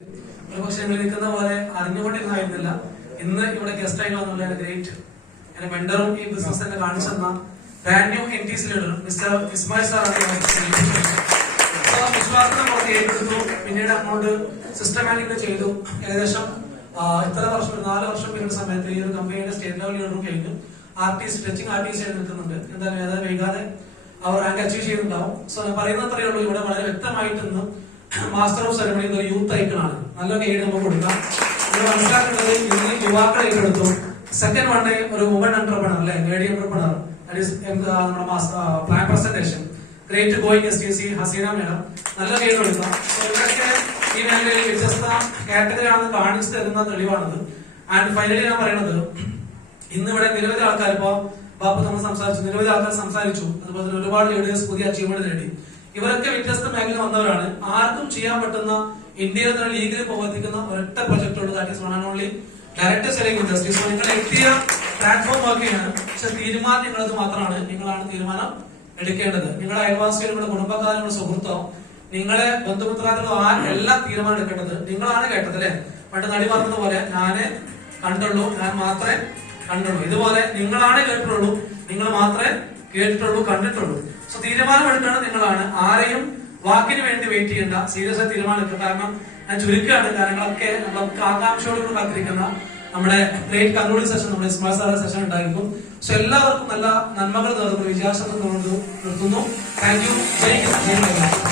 ഒരുപക്ഷെ നിങ്ങൾ നിൽക്കുന്ന പോലെ അറിഞ്ഞുകൊണ്ടിരുന്നായിരുന്നില്ല. ഇന്ന് ഇവിടെ ഗസ്റ്റ് ആയി വന്നുള്ള ഗ്രേറ്റ് എന്റെ മെന്ററും ഈ ബിസിനസ് തന്നെ കാണിച്ചു തന്ന brand new entries leader mister Ismail സാറാണ്. വിശ്വാസത്തെ പുറത്ത് ഏറ്റെടുത്തു, പിന്നീട് അങ്ങോട്ട് സിസ്റ്റമാറ്റിക്കലി ചെയ്തു. ഏകദേശം ഇത്ര വർഷം 4 വർഷം പിന്നീട് സമയത്ത് ഈ ഒരു കമ്പനിയുടെ സ്റ്റേറ്റ് ലെവൽ ലീഡറും കഴിഞ്ഞു. ആർട്ടിസ്റ്റ് ടച്ചിങ് ആർട്ടിസ്റ്റ് ആയി നിൽക്കുന്നുണ്ട്. എന്തായാലും ഏതായാലും വൈകാതെ അവർ റാങ്ക് അച്ചീവ് ചെയ്യുന്നുണ്ടാവും. സോ ഞാൻ പറയുന്നത്രയേ ഉള്ളൂ. ഇവിടെ വളരെ വ്യക്തമായിട്ട് ഇന്ന് മാസ്റ്റർ ഓഫ് സെറമണി ഒരു യൂത്ത് ഐക്കണാണ്. നല്ല ഗൈഡ് നമുക്ക് കൊടുക്കാം. നമ്മൾ മനസ്സിലാക്കേണ്ടത് ഇന്ന് യുവാക്കളെ ഏറ്റെടുത്തു. സെക്കൻഡ് വൺ ഒരു വുമൺ എന്റർപ്രണർ അല്ലെ, ലേഡി എന്റർപ്രണർ, നമ്മുടെ plan presentation great going STC Haseena madam, നല്ല ഗൈഡ് കൊടുക്കാം. ഇവരൊക്കെ ഈ മേഖലയിൽ വ്യത്യസ്ത കാറ്റഗറി ആണെന്ന് കാണിച്ചു തരുന്ന തെളിവാണത്. ആൻഡ് ഫൈനലി ഞാൻ പറയുന്നത്, ഇന്ന് ഇവിടെ നിരവധി ആൾക്കാർ, ഇപ്പോ ബാപ്പു നമ്മൾ സംസാരിച്ചു, നിരവധി ആൾക്കാർ സംസാരിച്ചു. അതുപോലെ തന്നെ ഒരുപാട് ലീഡേഴ്സ് പുതിയ അച്ചീവ്മെന്റ് നേടി. ഇവരൊക്കെ വ്യത്യസ്ത മേഖല വന്നവരാണ്. ആർക്കും ചെയ്യാൻ പറ്റുന്ന ഇന്ത്യയിൽ തന്നെ ലീഗിൽ പ്രവർത്തിക്കുന്ന ഒരൊറ്റ പ്രൊജക്ട് ഉള്ളൂ. That is one and only direct selling industry. So നിങ്ങൾ എത്തിയ പ്ലാറ്റ്ഫോം വർക്കിയാണ്, പക്ഷെ തീരുമാനം നിങ്ങളത് മാത്രമാണ്. നിങ്ങളാണ് തീരുമാനം എടുക്കേണ്ടത്. നിങ്ങളുടെ അയൽവാസികൾ, നിങ്ങളുടെ കുടുംബക്കാർ, നിങ്ങളുടെ സുഹൃത്തോ, നിങ്ങളെ ബന്ധുമിത്രാദികളോ എല്ലാം തീരുമാനം എടുക്കേണ്ടത് നിങ്ങളാണ്. കേട്ടത് അല്ലെ, പണ്ട് നടി പറഞ്ഞതുപോലെ ഞാനേ കണ്ടുള്ളൂ, ഞാൻ മാത്രമേ കണ്ടുള്ളൂ. ഇതുപോലെ നിങ്ങളാണ് കേട്ടിട്ടുള്ളൂ, നിങ്ങൾ മാത്രമേ കേട്ടിട്ടുള്ളൂ, കണ്ടിട്ടുള്ളൂ. സോ തീരുമാനം എടുക്കേണ്ടത് നിങ്ങളാണ്. ആരെയും വാക്കിന് വേണ്ടി വെയിറ്റ് ചെയ്യേണ്ട, സീരിയസ് ആയി തീരുമാനം എടുക്കുക. കാരണം ഞാൻ ചുരുക്കമാണ് കാര്യങ്ങളൊക്കെ നമ്മളൊക്കെ ആകാംക്ഷയോടുകൂടി കാത്തിരിക്കുന്ന നമ്മുടെ ഗ്രേറ്റ് കൺക്ലൂഡിംഗ് സെഷൻ, നമ്മുടെ ഇസ്മായിൽ സാറിന്റെ സെഷൻ ഉണ്ടായിരിക്കും. സോ എല്ലാവർക്കും നല്ല നന്മകൾ നേർന്നു വിജയാശംസകൾ നിർത്തുന്നു. Thank you. ജയ് ഹിന്ദ്.